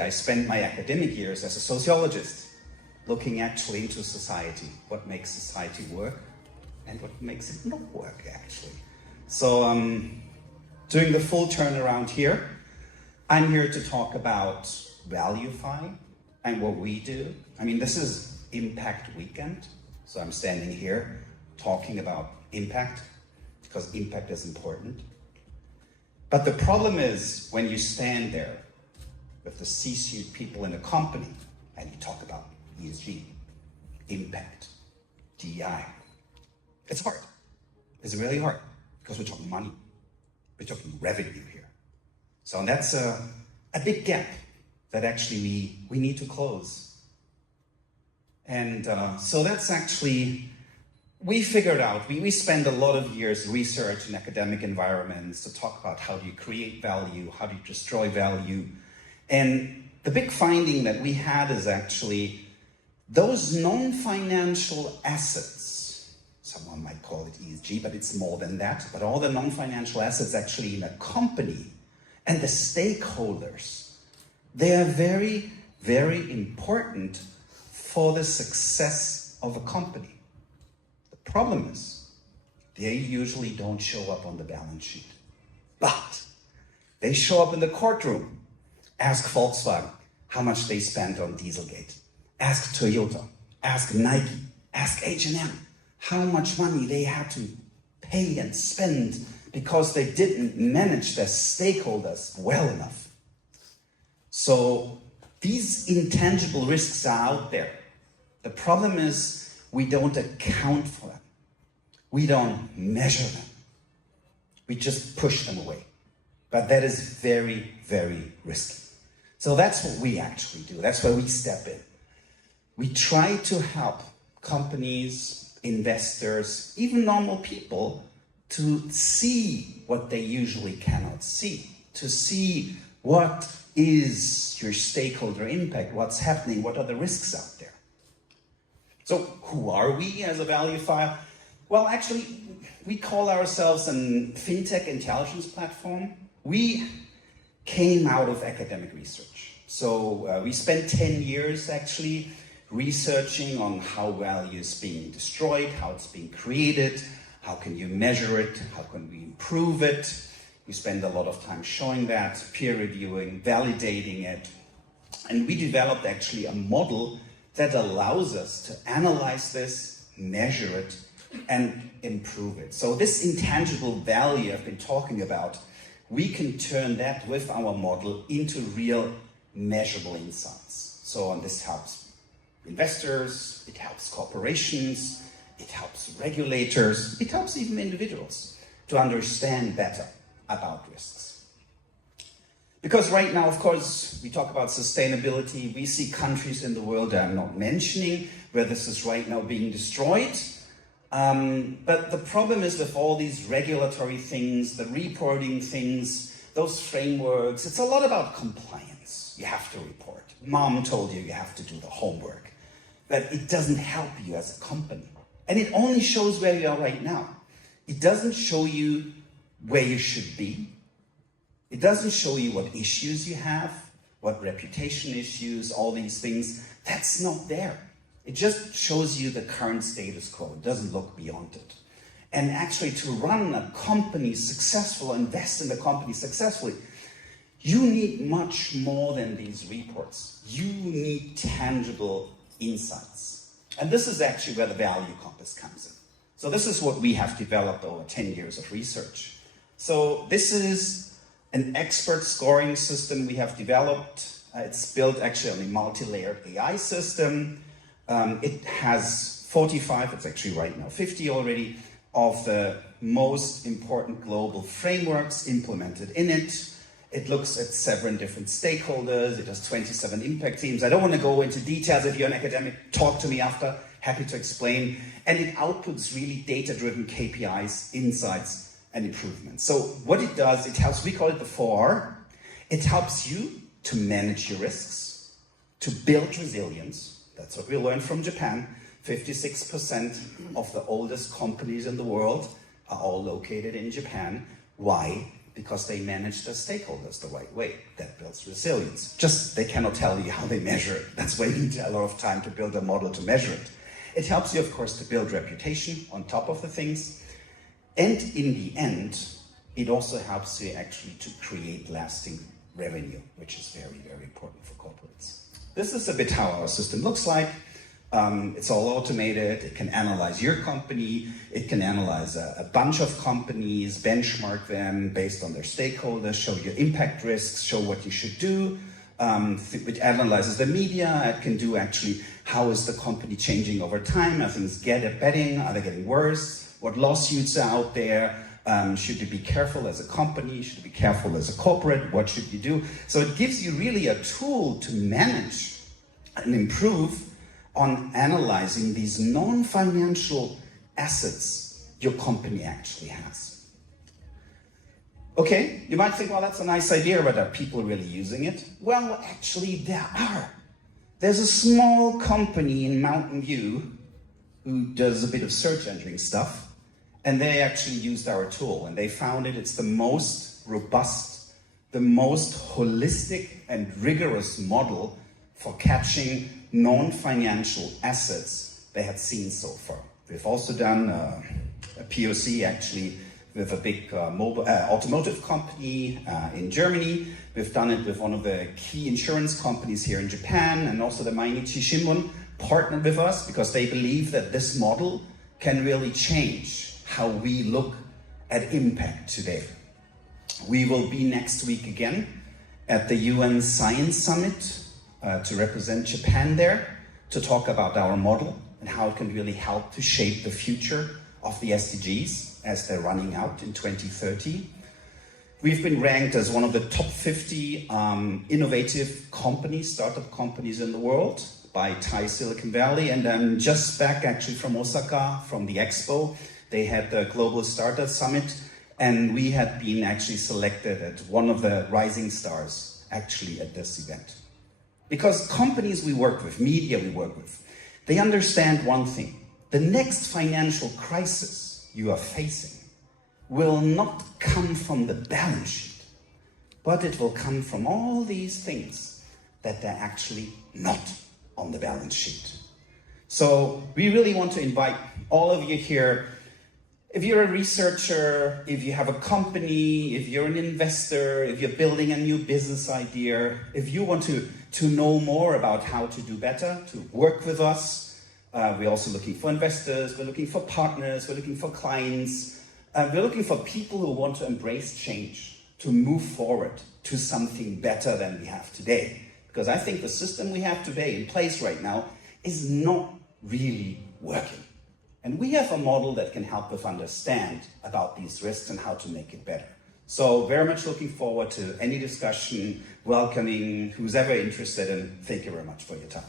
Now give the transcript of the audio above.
I spent my academic years as a sociologist, looking actually into society, what makes society work and what makes it not work actually. So doing the full turnaround here, I'm here to talk about Valuufy and what we do. I mean, this is Impact Weekend, so I'm standing here talking about impact because impact is important. But the problem is when you stand there with the C-suite people in a company and you talk about ESG, impact, DEI, it's hard. It's really hard because we're talking money. We're talking revenue here. So that's a big gap that actually we need to close. And so that's actually, we figured out, we spend a lot of years research in academic environments to talk about how do you create value, how do you destroy value. And the big finding that we had is actually those non-financial assets, someone might call it ESG, but it's more than that, but all the non-financial assets actually in a company and the stakeholders, they are very, very important for the success of a company. The problem is they usually don't show up on the balance sheet, but they show up in the courtroom. Ask Volkswagen how much they spent on Dieselgate. Ask Toyota, ask Nike, ask H&M how much money they had to pay and spend because they didn't manage their stakeholders well enough. So these intangible risks are out there. The problem is we don't account for them. We don't measure them. We just push them away. But that is very, very risky. So that's what we actually do. That's where we step in. We try to help companies, investors, even normal people to see what they usually cannot see, to see what is your stakeholder impact, what's happening, what are the risks out there. So who are we as a Valuufy? Well, actually, we call ourselves a FinTech intelligence platform. We came out of academic research. So we spent 10 years actually researching on how value is being destroyed, how it's being created, how can you measure it, how can we improve it. We spend a lot of time showing that, peer reviewing, validating it. And we developed actually a model that allows us to analyze this, measure it, and improve it. So this intangible value I've been talking about, we can turn that with our model into real measurable insights. So and this helps investors, it helps corporations, it helps regulators, it helps even individuals to understand better about risks. Because right now, of course, we talk about sustainability. We see countries in the world that I'm not mentioning where this is right now being destroyed. But the problem is with all these regulatory things, the reporting things, those frameworks, it's a lot about compliance. You have to report. Mom told you have to do the homework. But it doesn't help you as a company. And it only shows where you are right now. It doesn't show you where you should be. It doesn't show you what issues you have, what reputation issues, all these things. That's not there. It just shows you the current status quo. It doesn't look beyond it. And actually to run a company successful, invest in the company successfully, you need much more than these reports. You need tangible insights. And this is actually where the value compass comes in. So this is what we have developed over 10 years of research. So this is an expert scoring system we have developed. It's built actually on a multi-layered AI system. It has 45, it's actually right now 50 already, of the most important global frameworks implemented in it. It looks at 7 different stakeholders. It has 27 impact teams. I don't want to go into details. If you're an academic, talk to me after. Happy to explain. And it outputs really data-driven KPIs, insights, and improvements. So what it does, it helps, we call it the 4R. It helps you to manage your risks, to build resilience. That's what we learned from Japan. 56% of the oldest companies in the world are all located in Japan. Why? because they manage their stakeholders the right way. That builds resilience. Just they cannot tell you how they measure it. That's why you need a lot of time to build a model to measure it. It helps you, of course, to build reputation on top of the things. And in the end, it also helps you actually to create lasting revenue, which is very, very important for corporates. This is a bit how our system looks like. It's all automated. It can analyze your company. It can analyze a bunch of companies, benchmark them based on their stakeholders, show you impact risks, show what you should do. It analyzes the media. It can do actually how is the company changing over time? Are things getting? Are they getting worse? What lawsuits are out there? Should you be careful as a company? Should you be careful as a corporate? What should you do? So it gives you really a tool to manage and improve on analyzing these non-financial assets your company actually has. Okay, you might think, well, that's a nice idea, but are people really using it? Well, actually, there are. There's a small company in Mountain View who does a bit of search engine stuff, and they actually used our tool, and they found it's the most robust, the most holistic and rigorous model for catching non-financial assets they had seen so far. We've also done a POC actually with a big automotive company in Germany. We've done it with one of the key insurance companies here in Japan, and also the Mainichi Shimbun partnered with us because they believe that this model can really change how we look at impact today. We will be next week again at the UN Science Summit to represent Japan there, to talk about our model and how it can really help to shape the future of the SDGs as they're running out in 2030. We've been ranked as one of the top 50 innovative companies, startup companies in the world by Thai Silicon Valley, and I'm just back actually from Osaka, from the expo. They had the Global Startup Summit, and we had been actually selected as one of the rising stars actually at this event. Because companies we work with, media we work with, they understand one thing. The next financial crisis you are facing will not come from the balance sheet, but it will come from all these things that they're actually not on the balance sheet. So we really want to invite all of you here. If you're a researcher, if you have a company, if you're an investor, if you're building a new business idea, if you want to know more about how to do better, to work with us, we're also looking for investors, we're looking for partners, we're looking for clients, we're looking for people who want to embrace change, to move forward to something better than we have today. Because I think the system we have today in place right now is not really working. And we have a model that can help us understand about these risks and how to make it better. So very much looking forward to any discussion, welcoming who's ever interested, and thank you very much for your time.